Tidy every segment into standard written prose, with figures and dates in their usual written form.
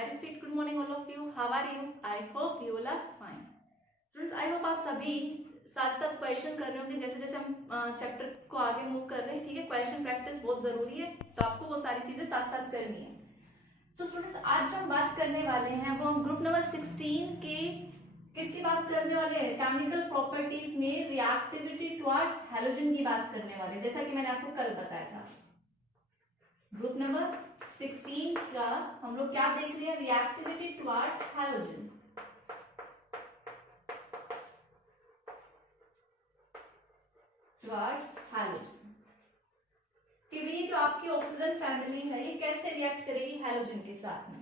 very sweet good morning all of you. How are you? I hope you all are fine. Students, I hope आप सभी साथ साथ question कर रहे होंगे जैसे जैसे हम चैप्टर को आगे मूव कर रहे हैं. ठीक है, क्वेश्चन प्रैक्टिस बहुत जरूरी है, तो आपको वो सारी चीजें साथ साथ करनी है. सो स्टूडेंट्स, आज जो हम बात करने वाले हैं वो हम ग्रुप नंबर 16 के किसकी बात करने वाले हैं? केमिकल प्रॉपर्टीज में रिएक्टिविटी टुवर्ड्स हैलोजन की बात करने वाले हैं, जैसा कि मैंने आपको कल बताया था. ग्रुप नंबर 16 का हम लोग क्या देख रहे हैं? Reactivity towards halogen. Towards halogen कि भाई जो आपकी ऑक्सीजन फैमिली है ये कैसे रिएक्ट करेगी हैलोजन के साथ में.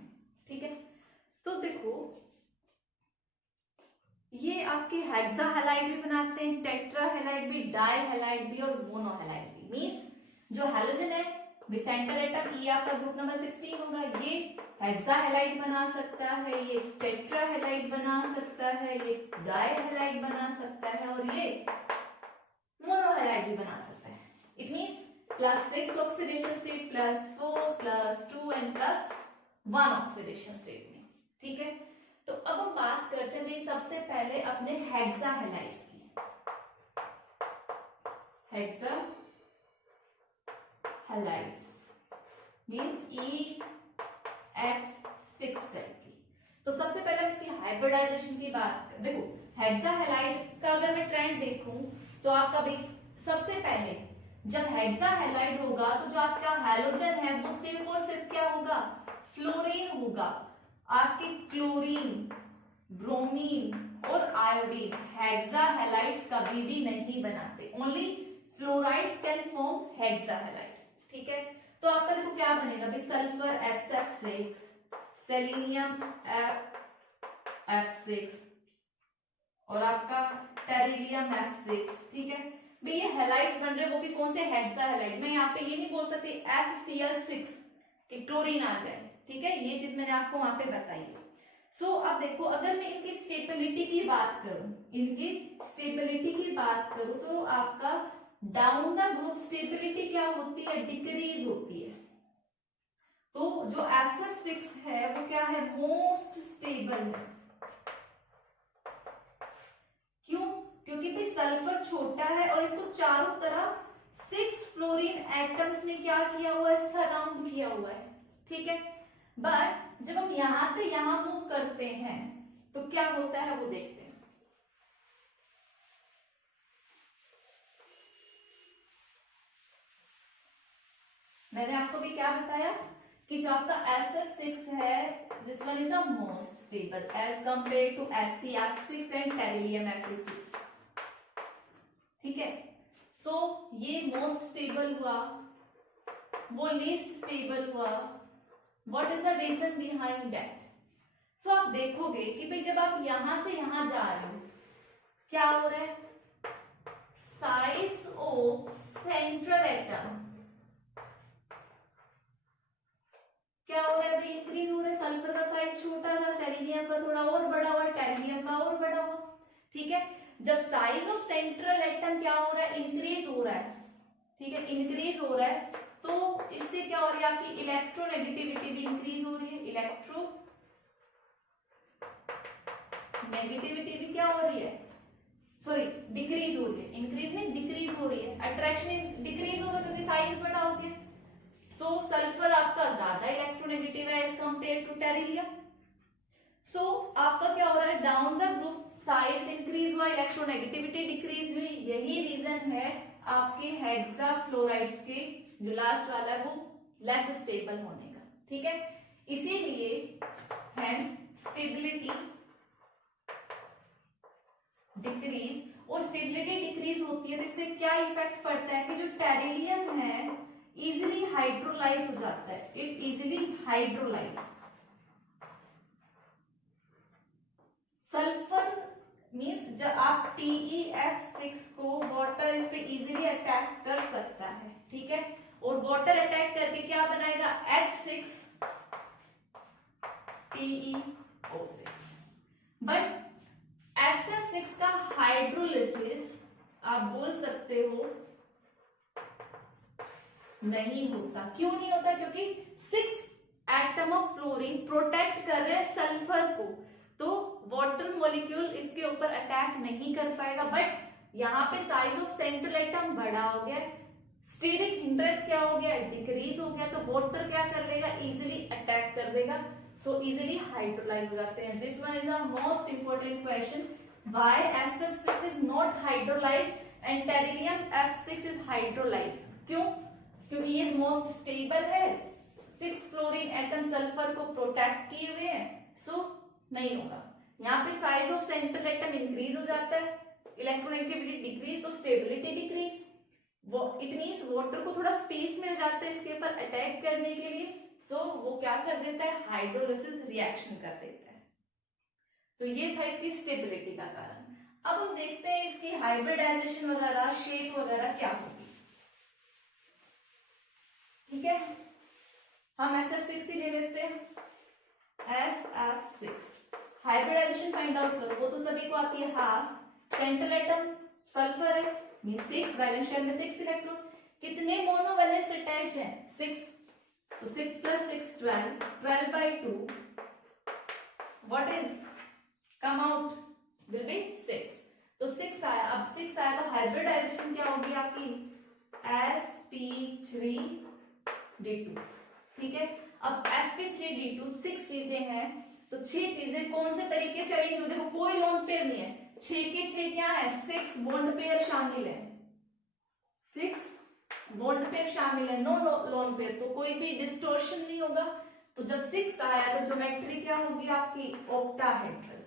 ठीक है, तो देखो ये आपके हेक्सा हैलाइड भी बनाते हैं, टेट्रा हैलाइड भी, डाई हैलाइड भी और मोनो हैलाइड भी. मींस जो हैलोजन है सेंटर एटम ये आपका ग्रुप नंबर 16 होगा. ये हेक्सा हैलाइड बना सकता है, ये टेट्रा हैलाइड बना सकता है, ये डाई हैलाइड बना सकता है और ये मोनो हैलाइड भी बना सकता है. It means +6 oxidation state, +4, +2 and +1 oxidation state में. ठीक है, तो अब हम बात करते हैं भाई सबसे पहले अपने हेक्सा हैलाइड्स की. Hexa halides means EX6 type की. तो सबसे पहले हम इसकी हाइब्रिडाइजेशन की बात करें. देखो हेक्सा हैलाइड का अगर मैं ट्रेंड देखूं तो आपका भी सबसे पहले जब हेक्सा हैलाइड होगा तो जो आपका हैलोजन है वो सिर्फ और सिर्फ क्या होगा? फ्लोरीन होगा. आपके क्लोरीन, ब्रोमीन और आयोडीन हेक्सा हैलाइड्स कभी भी नहीं बनाते. Only fluorides can form hexa halide. ठीक है, तो आपका देखो क्या बनेगा भी सल्फर SF6, सेलेनियम F6 और आपका टेरिलियम F6. ठीक है, भी ये हैलाइड्स बन रहे हैं वो भी कौन से? Hexa halide. मैं यहाँ पे ये नहीं बोल सकती HCl6 कि क्लोरीन आ जाए. ठीक है, ये चीज मैंने आपको वहां पे बताई है. सो अब देखो अगर मैं इनकी स्टेबिलिटी की बात करूं, इनकी स्टेबिलिटी की बात करूं तो आपका डाउन द ग्रुप स्टेबिलिटी क्या होती है? डिक्रीज होती है. तो जो SF6 है वो क्या है? मोस्ट स्टेबल है. क्यों? क्योंकि भाई सल्फर छोटा है और इसको चारों तरफ 6 फ्लोरीन एटम्स ने क्या किया हुआ है? सराउंड किया हुआ है. ठीक है, बट जब हम यहां से यहां मूव करते हैं तो क्या होता है वो देखते हैं. मैंने आपको भी क्या बताया कि जो आपका SF6 है this one is the most stable as compare to HCl6 and tellurium Fe6. ठीक है, सो ये मोस्ट स्टेबल हुआ, वो लीस्ट स्टेबल हुआ. What is the reason behind that? So आप देखोगे कि भाई जब आप यहां से यहां जा रहे हो क्या हो रहा है? साइज ऑफ सेंट्रल एटम क्या हो रहा है भाई? इंक्रीज हो रहा है. सल्फर का साइज छोटा था, सेलेनियम का थोड़ा और बड़ा हुआ, टेरिलियम का और बड़ा हुआ. ठीक है, जब साइज ऑफ सेंट्रल एटम क्या हो रहा है? इंक्रीज हो रहा है. ठीक है, इंक्रीज हो रहा है तो इससे क्या हो रही है? आपकी इलेक्ट्रोनेगेटिविटी भी इंक्रीज हो रही है. इलेक्ट्रो नेगेटिविटी भी क्या हो रही है? सॉरी डिक्रीज हो रही है. इंक्रीज नहीं डिक्रीज हो रही है. अट्रैक्शन डिक्रीज होगा क्योंकि साइज बड़ा हो गया. सो सल्फर आपका ज्यादा इलेक्ट्रोनेगेटिव है एज कंपेयर टू टेरिलियम. सो आपका क्या हो रहा है? Down the group size increase हुआ, इलेक्ट्रोनेगेटिविटी डिक्रीज हुई. यही रीजन है आपके हेक्सा फ्लोराइड्स के जो लास्ट वाला है वो लेस स्टेबल होने का. ठीक है, इसीलिए हेंस स्टेबिलिटी डिक्रीज. और स्टेबिलिटी डिक्रीज होती है तो इससे क्या इफेक्ट पड़ता है कि जो टेरिलियम है इजिली हाइड्रोलाइज हो जाता है. It easily hydrolyse. Sulphur means जब आप TeF6 को वाटर इस पे इजिली अटैक कर सकता है. ठीक है, और वाटर अटैक करके क्या बनाएगा? H6 TeO6. बट SF6 का हाइड्रोलिसिस आप बोल सकते हो नहीं होता. क्यों नहीं होता? क्योंकि 6 एटम ऑफ फ्लोरीन प्रोटेक्ट कर रहे हैं सल्फर को, तो वाटर मॉलिक्यूल इसके ऊपर अटैक नहीं कर पाएगा। बट यहाँ पे साइज ऑफ सेंट्रल एटम बड़ा हो गया, स्टीरिक हिंड्रेंस क्या हो गया, डिक्रीज हो गया, तो वाटर क्या कर लेगा, इजीली अटैक कर देगा, सो इजीली हाइड्रोलाइज हो जाते हैं। This one is a most important question, why SF6 is not hydrolysed and tellurium F6 is hydrolysed. क्यों? क्योंकि ये मोस्ट स्टेबल है, 6 फ्लोरीन एटम सल्फर को प्रोटेक्ट किए हुए हैं, सो नहीं होगा। यहाँ पे size of central atom increase हो जाता है, इलेक्ट्रोनेगेटिविटी डिक्रीज, तो स्टेबिलिटी डिक्रीज, वो इट मींस वाटर को थोड़ा स्पेस मिल जाता है इसके ऊपर अटैक करने के लिए, सो वो क्या कर देता है, हाइड्रोलिसिस रिएक्शन कर देता है। तो ये था इसकी स्टेबिलिटी का कारण। अब हम देखते हैं इसकी हाइब्रिडाइजेशन वगैरह, शेप वगैरह क्या होगी। ठीक है, हम SF6 ही ले लेते हैं, SF6 हाइब्रिडाइजेशन फाइंड आउट करो, वो तो सभी को आती है। हाफ सेंट्रल एटम सल्फर है, मींस 6 वैलेंस शेल में 6 इलेक्ट्रॉन, कितने मोनोवैलेंट्स अटैच्ड हैं, 6, तो 6 + 6 12, 12/2 what is come out will be 6, तो 6 आया। अब 6 आया तो हाइब्रिडाइजेशन क्या होगी आपकी, sp3d2। ठीक है, अब sp3d2 6 चीजें हैं, तो 6 चीजें कौन से तरीके से अरेंज हो, देखो कोई लोन पेयर नहीं है, 6 के 6 क्या है, 6 बॉन्ड पेयर शामिल है, 6 बॉन्ड पेयर शामिल है, नो लोन पेयर, तो कोई भी डिस्टोर्शन नहीं होगा। तो जब 6 आया तो ज्योमेट्री क्या होगी आपकी, ऑक्टाहेड्रल।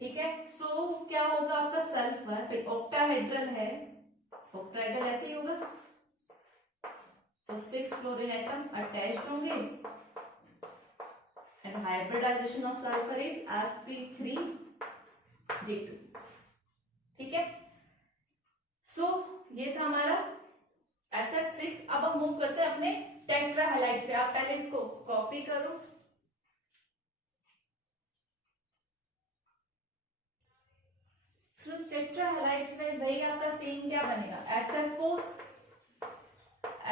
ठीक है, सो क्या होगा आपका सल्फर, ऑक्टाहेड्रल है, ऑक्टाहेड्रल ऐसे ही होगा, तो 6 फ्लोरीन एटम्स अटैच्ड होंगे and hybridization of sulfur is sp3d2। ठीक है, सो ये था हमारा SF6। अब हम मूव करते हैं अपने टेट्राहैलाइड्स पे, आप पहले इसको कॉपी करो। टेट्राहैलाइड्स में वही आपका सेम क्या बनेगा, SF4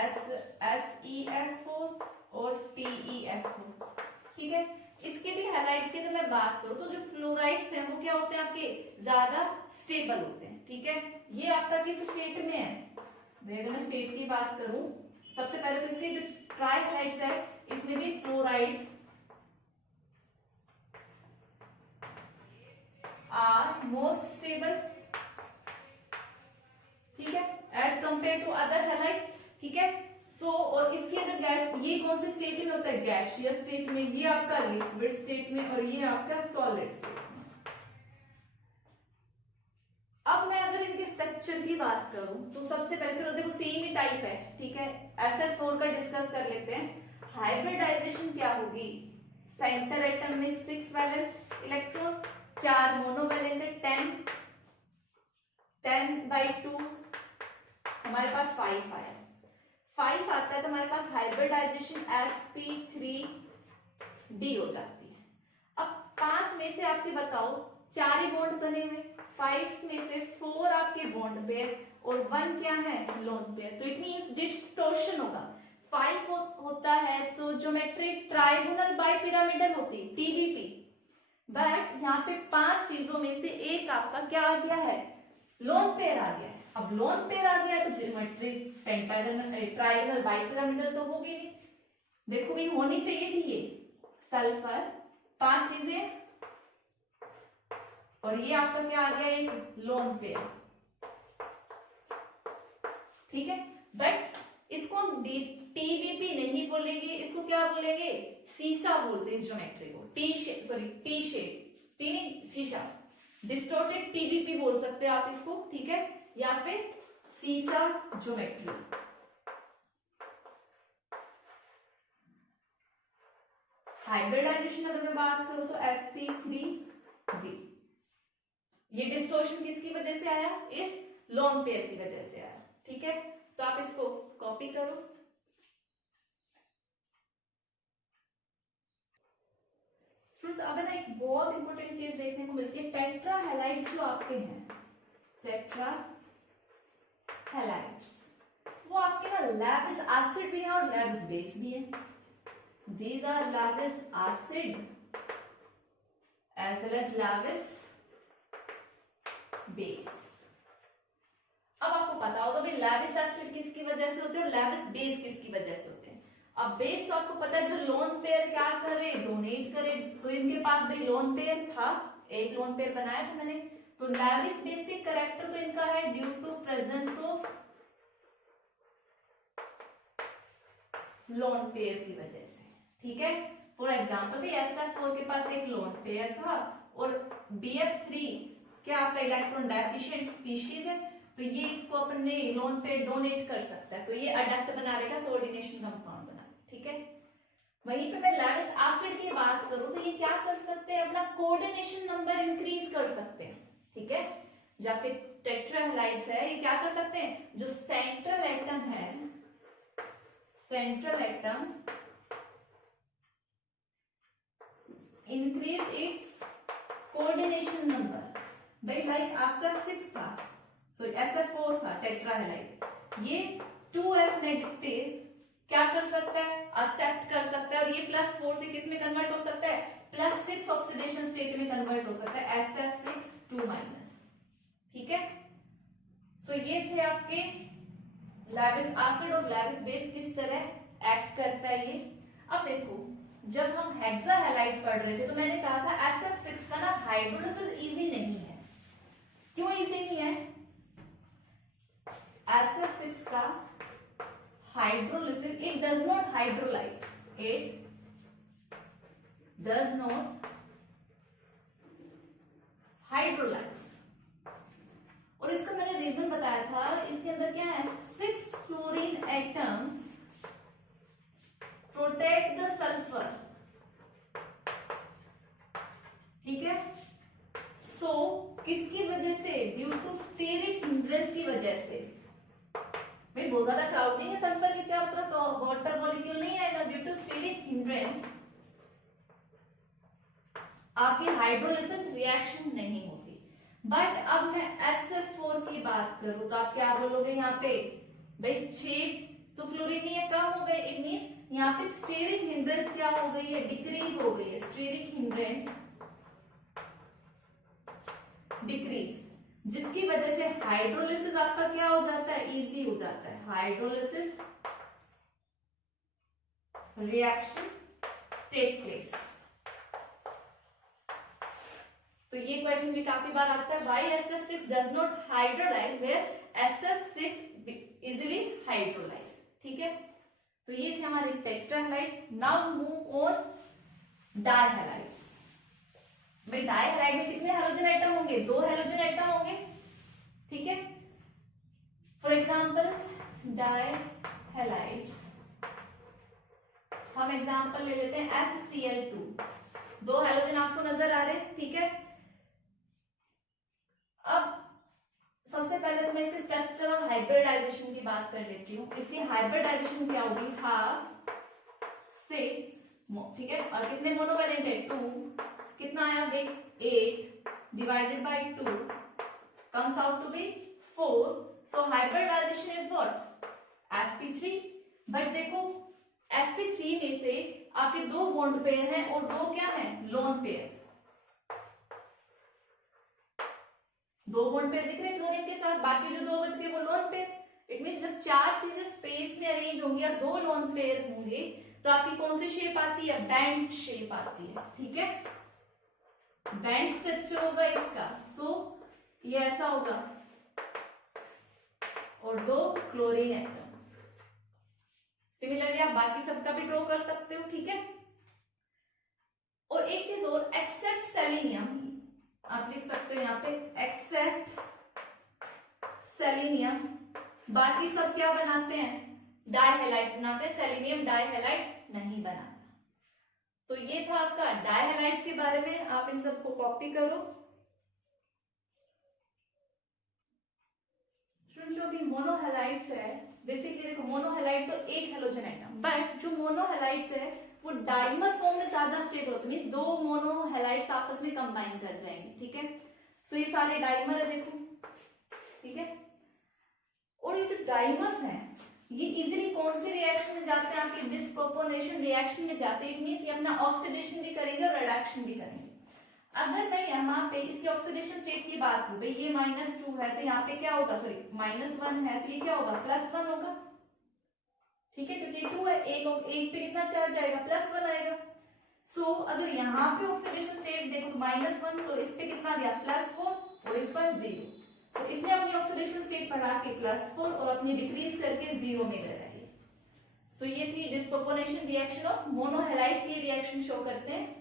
SEF4 और TeF4। ठीक है, इसके भी हैलाइड्स की अगर मैं बात करूं तो जो फ्लोराइड्स हैं वो क्या होते हैं आपके, ज्यादा स्टेबल होते हैं। ठीक है, ये आपका किस स्टेट में है, अगर मैं स्टेट की बात करूं, सबसे पहले तो इसके जो ट्राइहैलाइड्स है इसमें भी फ्लोराइड्स आर मोस्ट स्टेबल। ठीक है, as compare to other halides. ठीक है, सो और इसके अगर गैस, ये कौन से स्टेट में होता है, गैसियस स्टेट में, ये आपका लिक्विड स्टेट में, और ये आपका सॉलिड स्टेट में। अब मैं अगर इनके स्ट्रक्चर की बात करूं तो सबसे पहले चलो देखो सेम ही टाइप है। ठीक है, SF4 का डिस्कस कर लेते हैं। हाइब्रिडाइजेशन क्या होगी, सेंटर एटम में 6 वैलेंस इलेक्ट्रॉन, 4 मोनोवैलेंट है, 10/2, हमारे पास 5 आया, 5 आता है तो हमारे पास हाइब्रिडाइजेशन sp3d हो जाती है। अब 5 में से आपके बताओ 4 ही बॉन्ड बने हुए, 5 में से 4 आपके बॉन्ड पेयर और 1 क्या है, लोन पेयर, तो इट मींस डिस्टॉर्शन होगा। 5 होता है तो ज्योमेट्री ट्राइगोनल बाइपिरामिडल होती है, TBP, बट यहाँ पे 5 चीजों में से एक आपका क्या आ गया है, लोन पेयर आ गया है। अब लोन पेयर आ गया तो ज्योमेट्री पेंटागोनल ट्राइगोनल बाइपिरामिडल तो होगी नहीं, देखो ये होनी चाहिए थी, ये सल्फर 5 चीजें और ये आपका क्या आ गया, एक लोन पेयर। ठीक है, बट इसको हम TBP नहीं बोलेंगे, इसको क्या बोलेंगे, सीसा बोलते हैं इस ज्योमेट्री को, टी शेप, टी नहीं शीशा, डिस्टॉर्टेड TBP बोल सकते हैं आप इसको। ठीक है, या फिर सीसा ज्योमेट्री। हाइब्रिडाइजेशन अगर मैं बात करूं तो sp3d, ये डिस्टॉर्शन किसकी वजह से आया, इस लोन पेयर की वजह से आया। ठीक है, तो आप इसको कॉपी करो। अब ना एक बहुत इंपॉर्टेंट चीज देखने को मिलती है, टेट्राहैलाइड्स जो आपके हैं, टेट्राहैलाइड्स वो आपके ना लैबिस एसिड भी है और लैबिस बेस भी है। these are Lewis acid as well as Lewis base. अब आपको पता होगा भाई Lewis acid किसकी वजह से होते हैं और Lewis base किसकी वजह से होते हैं. अब बेस तो आपको पता है जो लोन पेयर क्या करे, डोनेट करे. तो इनके पास भाई लोन पेयर था, एक लोन पेयर बनाया था मैंने. तो Lewis बेस के करेक्टर तो इनका है due to presence of lone pair की वजह से. ठीक है. फॉर एग्जांपल भी SF4 के पास एक लोन पेयर था और BF3 क्या आपका इलेक्ट्रॉन डेफिशिएंट स्पीशीज है, तो ये इसको अपने लोन पेयर डोनेट कर सकता है. तो ये अडेप्ट बना रहेगा, कोऑर्डिनेशन कंपाउंड बना. ठीक है. वहीं पे मैं Lewis एसिड की बात करूं तो ये क्या कर सकते हैं, अपना कोऑर्डिनेशन नंबर इंक्रीज कर सकते हैं. ठीक है. जो आपके टेट्राहैलाइड्स है ये क्या कर सकते हैं, जो सेंट्रल एटम है, central atom increase its coordination number. भाई लाइक SF6 था, सॉरी SF4 था टेट्राहैलाइड, ये 2F नेगेटिव क्या कर सकता है, एक्सेप्ट कर सकता है और ये +4 से किस में कन्वर्ट हो सकता है, +6 ऑक्सीडेशन स्टेट में कन्वर्ट हो सकता है, SF6 2-. ठीक है. सो ये थे आपके Lewis एसिड और Lewis बेस किस तरह एक्ट करता है ये. अब देखो जब हम हेक्साहैलाइड पढ़ रहे थे तो मैंने कहा था SF6 का ना हाइड्रोलिसिस इजी नहीं है. क्यों इजी नहीं है, SF6 का hydrolysis, it does not hydrolyze, it does not hydrolyze. और इसका मैंने रीजन बताया था, इसके अंदर क्या है, 6 fluorine atoms protect the sulphur. ठीक है. सो किसकी वजह से, ड्यू टू स्टेरिक हिंड्रेंस की वजह से. भाई बहुत ज्यादा क्राउडिंग है सल्फर के चारों तरफ तो वाटर मॉलिक्यूल नहीं आएगा, ड्यू टू स्टेरिक हिंड्रेंस आपकी हाइड्रोलिसिस रिएक्शन नहीं होती. बट अब मैं SF4 की बात करूं तो आप क्या बोलोगे यहाँ पे, भाई 6 तो फ्लोरीन नहीं है, कम हो गए. इट मींस यहाँ पे स्टेरिक हिंड्रेंस क्या हो गई है, डिक्रीज हो गई है. स्टेरिक हिंड्रेंस डिक्रीज, जिसकी वजह से हाइड्रोलिसिस आपका क्या हो जाता है, इजी हो जाता है. Hydrolysis reaction take place. तो ये क्वेश्चन भी काफी बार आता है, why SF6 does not hydrolyse where SF6 easily hydrolyse. ठीक है. तो ये थे हमारे tetrahalides. Now move on dihalides. भाई डायहैलाइड में कितने हैलोजन एटम होंगे, 2 हैलोजन एटम होंगे. ठीक है. फॉर एग्जांपल डायहैलाइड्स, हम एग्जांपल ले लेते हैं SCl2. 2 हैलोजन आपको नजर आ रहे हैं. ठीक है. अब सबसे पहले तो मैं इसके स्ट्रक्चर और हाइब्रिडाइजेशन की बात कर लेती हूँ. इसकी हाइब्रिडाइजेशन क्या होगी, 1/2 6. ठीक है. और कितने मोनोवैलेंट है, 2. कितना आया भाई, 8 divided by 2 comes out to be 4. So hybridization is what, sp3. But देखो sp3 में से आपके 2 बॉन्ड पेयर हैं और 2 क्या हैं, लोन पेयर. 2 बॉन्ड पेयर दिख रहे हैं क्लोरीन के साथ, बाकी जो 2 बच गए वो लोन पेयर. इट मींस जब 4 चीजें स्पेस में अरेंज होंगी और 2 लोन पेयर होंगे तो आपकी कौन सी शेप आती है, बैंड शेप आती है. ठीक है. बैंड स्ट्रक्चर होगा इसका. सो ये ऐसा होगा और 2 क्लोरीन एटम. सिमिलरली आप बाकी सबका भी ड्रॉ कर सकते हो. ठीक है. और एक चीज और, एक्सेप्ट सेलेनियम आप लिख सकते हो यहाँ पे, एक्सेप्ट सेलेनियम. बाकी सब क्या बनाते हैं, डायहैलाइड्स बनाते हैं, सेलेनियम डायहैलाइड नहीं बनाता. तो ये था आपका डायहैलाइड्स के बारे में. आप इन सबको कॉपी करो. जो भी मोनोहैलाइड्स है, बेसिकली देखो मोनोहैलाइड तो एक हैलोजन एटम, बट जो मोनोहैलाइड्स है वो डाइमर फॉर्म में ज्यादा स्टेबल होते हैं. मींस 2 मोनोहैलाइड्स आपस में कंबाइन कर जाएंगे. ठीक है. सो ये सारे डाइमर है देखो. ठीक है. और ये जो डाइमर्स हैं ये इजीली कौन सी रिएक्शन में जाते हैं, आपके डिस्प्रोपोर्शनेशन रिएक्शन में जाते हैं। इट मींस ये अपना ऑक्सीडेशन भी करेंगे और रिडक्शन भी करेंगे। अगर मैं यहाँ पे इसकी ऑक्सीडेशन स्टेट की बात करूं, भाई ये -2 है तो यहाँ पे क्या होगा, सॉरी -1 है तो ये क्या होगा, +1 होगा, ठीक है, क्योंकि 2 है, एक पे कितना चार्ज आएगा, +1 आएगा। सो अगर यहाँ पे ऑक्सीडेशन स्टेट देखो तो -1, तो इस पे कितना गया, +4 और इस पर 0। सो इसने अपनी ऑक्सीडेशन स्टेट बढ़ा के +4 और अपनी डिक्रीज करके 0 में कर रही है। सो ये थी डिस्प्रोपोर्शनेशन रिएक्शन ऑफ मोनोहैलाइड्स, ये रिएक्शन शो करते हैं।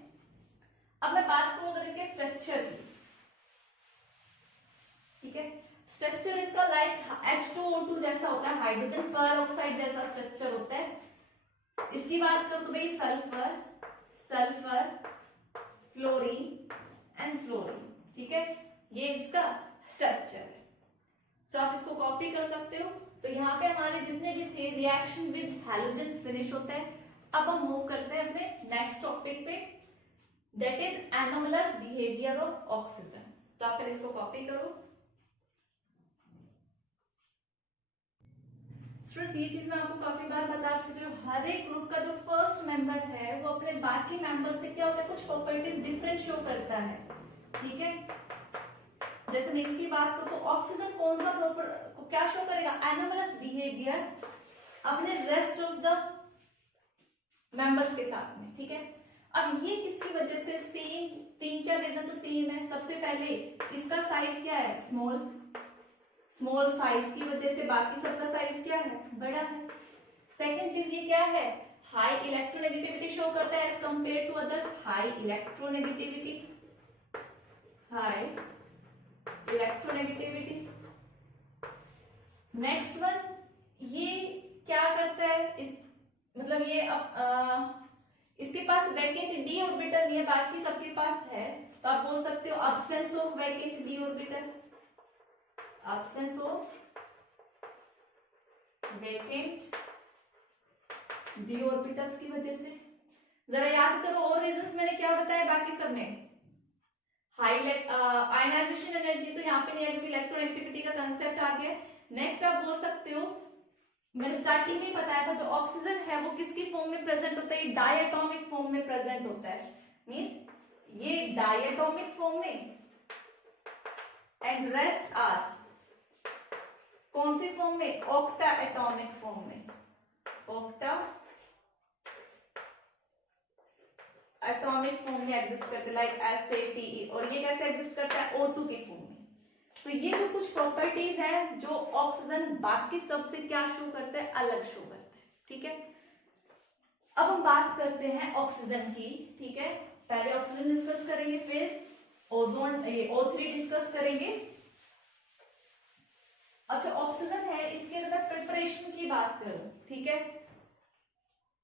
अब मैं बात करूं अगर इनके स्ट्रक्चर की, ठीक है, स्ट्रक्चर इनका लाइक H2O2 जैसा होता है, हाइड्रोजन परऑक्साइड जैसा स्ट्रक्चर होता है। इसकी बात करूं तो भाई sulphur, sulphur, fluorine and fluorine, ठीक है, ये इसका स्ट्रक्चर है। सो आप इसको कॉपी कर सकते हो। तो यहाँ पे हमारे जितने भी थे रिएक्शन विद हैलोजन फिनिश होता है। अब हम मूव करते हैं अपने नेक्स्ट टॉपिक पे, that is anomalous behaviour of oxygen. तो आप फिर इसको कॉपी करो। स्टूडेंट्स ये चीज मैं आपको काफी बार बता चुकी हूँ, हर एक ग्रुप का जो फर्स्ट मेंबर है वो अपने बाकी मेंबर से क्या होता है, कुछ प्रॉपर्टीज डिफरेंट शो करता है, ठीक है। जैसे मैं इसकी बात करूं तो ऑक्सीजन कौन सा को क्या शो करेगा, एनोमलस बिहेवियर अपने रेस्ट ऑफ द मेंबर्स के साथ में, ठीक है। अब ये किसकी वजह से, सेम 3-4 रीजन तो सेम है। सबसे पहले इसका साइज क्या है, स्मॉल, स्मॉल साइज की वजह से बाकी सबका साइज क्या है, बड़ा है। सेकंड चीज ये क्या है, हाई इलेक्ट्रोनेगेटिविटी शो करता है as compare to others, high electronegativity, high electronegativity. Next one, ये क्या करता है, इस मतलब ये इसके पास वैकेंट डी ऑर्बिटल नहीं है, बाकी सबके पास है। तो आप बोल सकते हो absence of vacant D orbital, absence of vacant d orbitals की वजह से। जरा याद करो और रीजंस मैंने क्या बताया बाकी सब में, हाई आयनाइजेशन एनर्जी तो यहाँ पे नहीं है क्योंकि इलेक्ट्रोनेगेटिविटी का कंसेप्ट आ गया। नेक्स्ट आप बोल सकते हो, मैंने स्टार्टिंग में बताया था जो ऑक्सीजन है वो किसकी फॉर्म में प्रेजेंट होता है, डायटोमिक फॉर्म में प्रेजेंट होता है। मींस ये डायटोमिक फॉर्म में एंड रेस्ट आर कौन सी फॉर्म में, ऑक्टा एटॉमिक फॉर्म में, ऑक्टा एटॉमिक फॉर्म में एग्जिस्ट करते हैं, लाइक SATE। और ये कैसे एग्जिस्ट करता है, O2 की फॉर्म में। तो ये जो कुछ प्रॉपर्टीज है जो ऑक्सीजन बाकी सबसे क्या शो करता है, अलग शो करता है, ठीक है। अब हम बात करते हैं ऑक्सीजन की, ठीक है। पहले ऑक्सीजन डिस्कस करेंगे, फिर ओजोन O3 डिस्कस करेंगे। अब जो ऑक्सीजन है इसके अंदर प्रिपरेशन की बात करूं, ठीक है,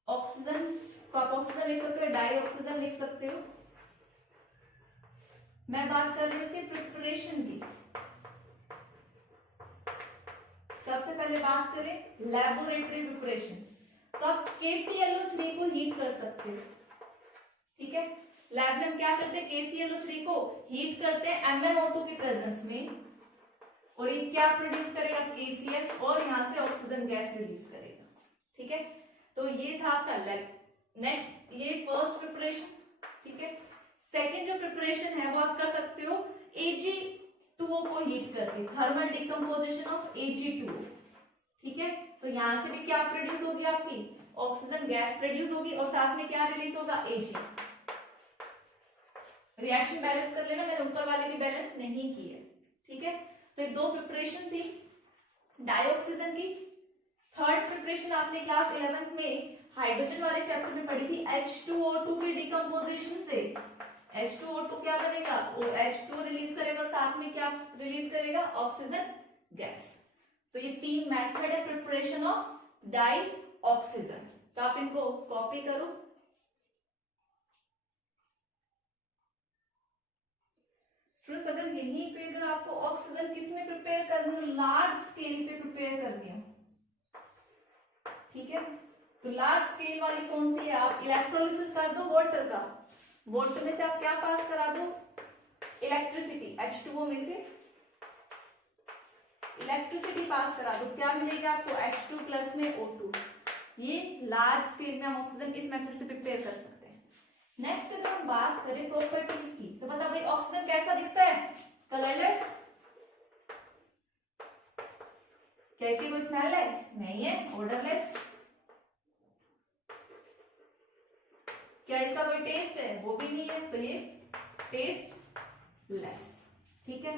ऑक्सीजन को आप ऑक्सीजन लिख सकते हो, डाई ऑक्सीजन लिख सकते हो। मैं बात कर रही हूं इसके प्रिपरेशन की। सबसे पहले बात करें लैबोरेटरी प्रिपरेशन, तो आप KClO3 को हीट कर सकते हो, ठीक है। लैब में हम क्या करते हैं, KClO3 को हीट करते हैं MnO2 के प्रेजेंस में, और ये क्या प्रोड्यूस करेगा, KCl, और यहां से ऑक्सीजन गैस रिलीज करेगा, ठीक है। तो ये था आपका लैब। नेक्स्ट ये फर्स्ट प्रिपरेशन, ठीक है। सेकंड जो प्रिपरेशन है वो आप कर सकते हो Ag2O को हीट करके, थर्मल डिकम्पोजिशन ऑफ Ag2O, ठीक है। तो यहां से भी क्या प्रोड्यूस होगी, आपकी ऑक्सीजन गैस प्रोड्यूस होगी और साथ में क्या रिलीज होगा, Ag। रिएक्शन बैलेंस कर लेना, मैंने ऊपर वाले भी बैलेंस नहीं की है, ठीक है। तो ये दो प्रिपरेशन थी डाइऑक्सीजन की। थर्ड प्रिपरेशन आपने क्लास 11th में हाइड्रोजन वाले चैप्टर में पढ़ी थी, H2O2 की डिकम्पोजिशन से H2O2 क्या बनेगा, वो H2 रिलीज करेगा और साथ में क्या रिलीज करेगा, ऑक्सीजन गैस। तो ये 3 मेथड है प्रिपरेशन ऑफ डाई ऑक्सीजन। तो आप इनको कॉपी करो। स्टूडेंट्स अगर यहीं पे अगर आपको ऑक्सीजन किस में प्रिपेयर करनी हो, लार्ज स्केल पे प्रिपेयर करनी हो, ठीक है, तो लार्ज स्केल वाली कौन सी है, आप इलेक्ट्रोलिसिस कर दो वाटर का, वाटर में से आप क्या पास करा दो, इलेक्ट्रिसिटी, H2O में से इलेक्ट्रिसिटी पास करा दो, क्या मिलेगा आपको H2 प्लस में O2। ये लार्ज स्केल में हम ऑक्सीजन इस मेथड से प्रिपेयर कर सकते हैं। नेक्स्ट अगर हम बात करें प्रॉपर्टीज की, तो बता भाई ऑक्सीजन कैसा दिखता है? कलरलेस। क्या इसकी कोई स्मेल है? नहीं है। ऑडरलेस। क्या इसका कोई टेस्ट है? वो भी नहीं है, तो ये टेस्ट लेस। ठीक है।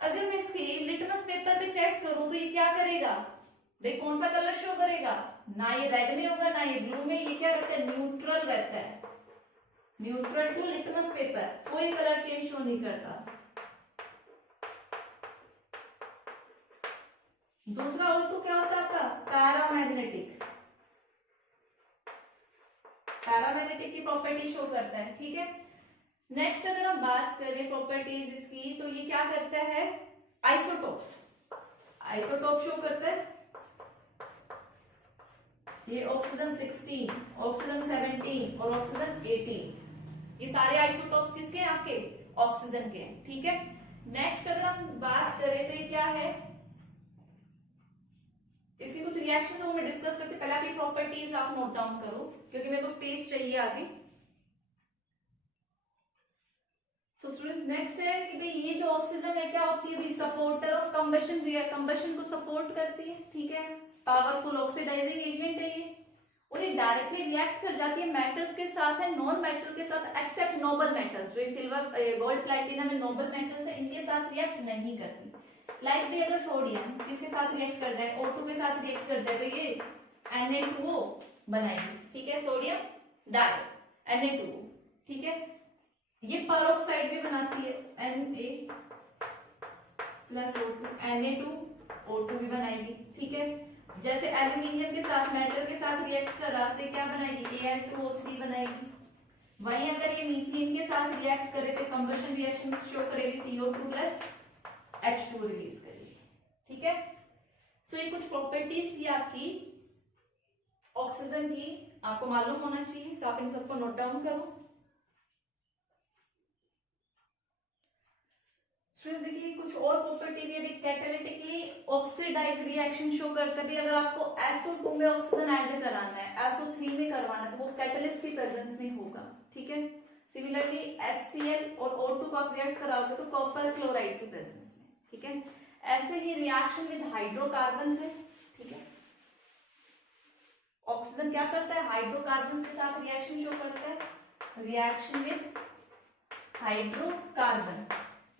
अगर मैं इसके लिटमस पेपर पे चेक करूं तो ये क्या करेगा भाई? कौन सा कलर शो करेगा? ना ये रेड में होगा ना ये ब्लू में, ये क्या रहता है? न्यूट्रल रहता है। न्यूट्रल टू लिटमस पेपर, कोई कलर चेंज शो नहीं करता। दूसरा O2 क्या होता है आपका? पैरामैग्नेटिक। पैरामैग्नेटिक की प्रॉपर्टी शो करता है। ठीक है। नेक्स्ट अगर हम बात करें प्रॉपर्टीज इसकी, तो ये क्या करता है? आइसोटोप्स। आइसोटोप शो करता है। ये ऑक्सीजन 16, ऑक्सीजन 17 और ऑक्सीजन 18, ये सारे आइसोटोप्स किसके हैं? आपके ऑक्सीजन के हैं। ठीक है। नेक्स्ट अगर हम बात करें तो ये क्या है? इसकी कुछ रिएक्शंस वो मैं डिस्कस करती, पहले आपकी प्रॉपर्टीज आप नोट डाउन करो क्योंकि मेरे को स्पेस चाहिए आगे। सो स्टूडेंट्स नेक्स्ट है कि भाई ये जो ऑक्सीजन है क्या होती है? भाई सपोर्टर ऑफ कंबशन, कंबशन को सपोर्ट करती है। ठीक है। पावरफुल ऑक्सीडाइजिंग एजेंट है ये, और ये डायरेक्टली रिएक्ट कर जाती है मेटल्स के साथ है, नॉन मेटल के साथ, एक्सेप्ट नोबल मेटल्स। जो सिल्वर गोल्ड प्लैटिनम में नोबल मेटल्स है इनके साथ रिएक्ट नहीं करती। लाइक भी अगर सोडियम किसके साथ रिएक्ट कर जाए? O2 के साथ रिएक्ट कर जाए तो ये Na2O बनाएगी। ठीक है। सोडियम डाई Na2O। ठीक है। ये पेरोक्साइड भी बनाती है, Na प्लस O2, Na2O2 भी बनाएगी। ठीक है। जैसे एल्यूमिनियम के साथ मेटल के साथ रिएक्ट करा तो क्या बनाएगी? Al2O3 बनाएगी। वहीं अगर ये मीथेन के साथ रिएक्ट करे तो कंबशन रिएक्शन शो करेगी, CO2 प्लस H2 रिलीज करेगी। ठीक है। सो ये कुछ प्रॉपर्टीज थी आपकी ऑक्सीजन की, आपको मालूम होना चाहिए, तो आप इन सबको नोट डाउन करो। स्टूडेंट्स देखिए कुछ और प्रॉपर्टी भी है। कैटालिटिकली ऑक्सीडाइज रिएक्शन शो करता है। अगर आपको SO2 में ऑक्सीजन ऐड कराना है, SO3 में करवाना है, तो वो कैटलिस्ट की प्रेजेंस में होगा। ठीक है। सिमिलरली HCl और O2 को आप रिएक्ट कराओगे तो कॉपर क्लोराइड की प्रेजेंस में। ठीक है। ऐसे ही रिएक्शन विद हाइड्रोकार्बन है। ठीक है। ऑक्सीजन क्या करता है? हाइड्रोकार्बन के साथ रिएक्शन शो करता है। रिएक्शन विद हाइड्रोकार्बन,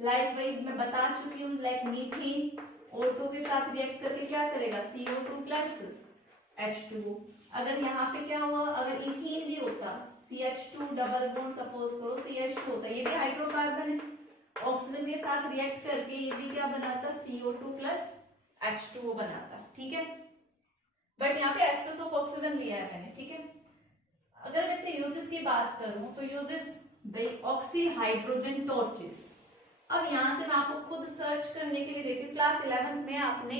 लाइक वही मैं बता चुकी हूँ, लाइक मीथेन O2 के साथ रिएक्ट करके क्या करेगा? CO2 plus H2O। अगर यहाँ पे क्या हुआ? अगर इथीन भी होता, CH2 डबल बॉन्ड सपोज करो CH2 होता, ये भी हाइड्रोकार्बन है, ऑक्सीजन के साथ रिएक्ट करके ये भी क्या बनाता? CO2 प्लस H2O बनाता। ठीक है। बट यहाँ पे एक्सेस ऑफ ऑक्सीजन लिया है मैंने। ठीक है। अगर मैं इसके यूजेस की बात करूं तो यूजेस ऑक्सी हाइड्रोजन टॉर्चेस। अब यहाँ से मैं आपको खुद सर्च करने के लिए देती हूँ। क्लास 11th में आपने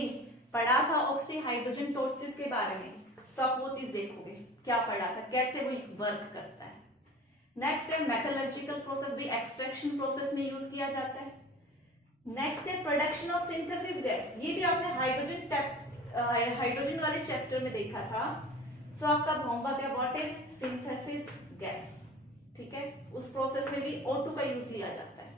पढ़ा था ऑक्सी हाइड्रोजन टॉर्चेस के बारे में, तो आप वो चीज देखोगे क्या पढ़ा था, कैसे वो वर्क करता है। नेक्स्ट है मेटलर्जिकल प्रोसेस, भी एक्सट्रैक्शन प्रोसेस में यूज किया जाता है। नेक्स्ट है प्रोडक्शन ऑफ सिंथेसिस गैस, ये भी आपने हाइड्रोजन वाले चैप्टर में देखा था। सो आपका होमवर्क है व्हाट इज सिंथेसिस गैस। ठीक है। उस प्रोसेस में भी O2 का यूज लिया जाता है।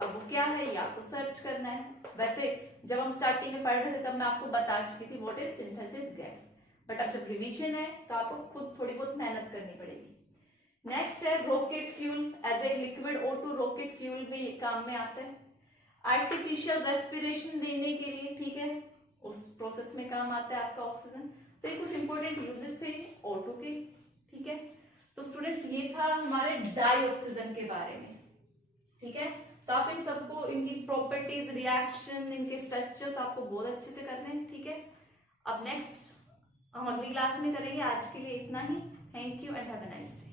अब वो क्या है ये आपको सर्च करना है। वैसे जब हम स्टार्टिंग में पढ़ रहे थे तब मैं आपको बता चुकी थी what is synthesis gas, but अब जब रिवीजन है तो आपको खुद थोड़ी बहुत मेहनत करनी पड़ेगी। नेक्स्ट है rocket fuel, as a liquid O2 rocket fuel भी काम में आता है। आर्टिफिशियल रेस्पिरेशन देने के लिए, ठीक है, उस प्रोसेस में काम आता है आपका ऑक्सीजन। तो ये कुछ इंपॉर्टेंट यूजेस थे O2 के। ठीक है। तो स्टूडेंट्स ये था हमारे डाई ऑक्सीजन के बारे में। ठीक है। तो आप इन सबको, इनकी प्रॉपर्टीज, रिएक्शन, इनके स्ट्रक्चर्स आपको बहुत अच्छे से करने हैं। ठीक है। अब नेक्स्ट हम अगली क्लास में करेंगे। आज के लिए इतना ही। Thank you and have a nice day.